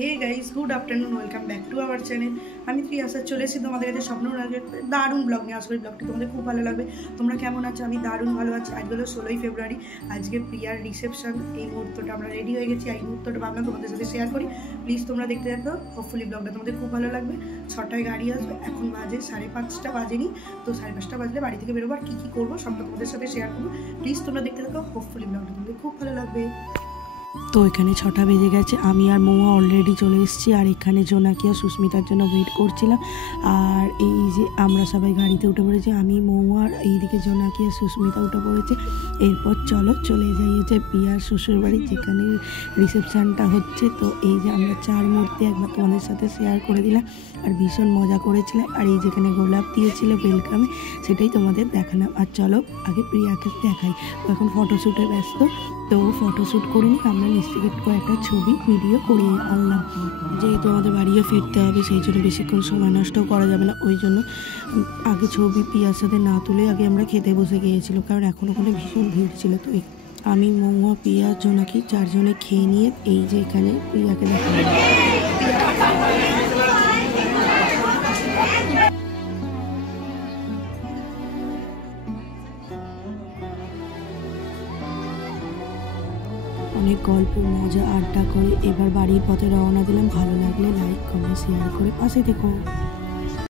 Hey guys, good afternoon, welcome back to our channel. আমি প্রিয়াসা চলে এসেছি তোমাদের কাছে স্বপ্ন দারুণ ব্লগ নিয়ে। আসলে ব্লগটি তোমাদের খুব ভালো লাগবে। তোমরা কেমন আছো? আমি দারুণ ভালো আছি। আজ হলো 16ই ফেব্রুয়ারি, আজকে প্রিয়ার রিসেপশন। এই মুহূর্তটা আমরা রেডি হয়ে গেছি। এই মুহূর্তটা ভাবলাম তোমাদের সাথে শেয়ার করি। প্লিজ তোমরা দেখতে থাকো, হোপফুলি ব্লগটা তোমাদের খুব ভালো লাগবে। 6টায় গাড়ি আসবে, এখন বাজে 5:30 বাজেনি, তো 5:30 বাজলে বাড়ি থেকে বেরোবো। আর কী কী করবো সবটা তোমাদের সাথে শেয়ার করবো। প্লিজ তোমরা দেখতে থাকো, হোপফুলি ব্লগটা তোমাদের খুব ভালো লাগবে। তো এখানে 6টা বেজে গেছে, আমি আর মৌয়া অলরেডি চলে এসেছি। আর এখানে জোনাকি আর সুস্মিতার জন্য ওয়েট করছিলাম। আর এই যে আমরা সবাই গাড়িতে উঠে পড়েছি, আমি মৌয়া আর এইদিকে জোনাকি আর সুস্মিতা উঠে পড়েছে। এরপর চলে যাই হচ্ছে প্রিয়ার শ্বশুরবাড়ি, যেখানে রিসেপশানটা হচ্ছে। তো এই যে আমরা 4 মূর্তি একবার তোমাদের সাথে শেয়ার করে দিলাম, আর ভীষণ মজা করেছিলাম। আর এই যেখানে গোলাপ দিয়েছিল ওয়েলকামে, সেটাই তোমাদের দেখালাম। আর চলো আগে প্রিয়াকে দেখাই। তো এখন ফটোশ্যুটে ব্যস্ত, তো ফটোশ্যুট করে নিই। আমরা নিশ্চিত কয়েকটা ছবি ভিডিও করিয়ে আনলাম, যেহেতু আমাদের বাড়িও ফিরতে হবে, সেই জন্য বেশিক্ষণ সময় নষ্টও করা যাবে না। ওই জন্য আগে ছবি প্রিয়ার সাথে না তুলে আগে আমরা খেতে বসে গিয়েছিলাম, কারণ এখন ওখানে ভীষণ ভিড় ছিল। তো আমি মৌয়া প্রিয়া জোনাকি 4 জনে খেয়ে নিয়ে এই যে এখানে প্রিয়াকে দেখালাম। অনেক গল্প মজা আড্ডা করে এবার বাড়ির পথে রওনা দিলাম। ভালো লাগলে লাইক কমেন্ট শেয়ার করে পাশে থেকো।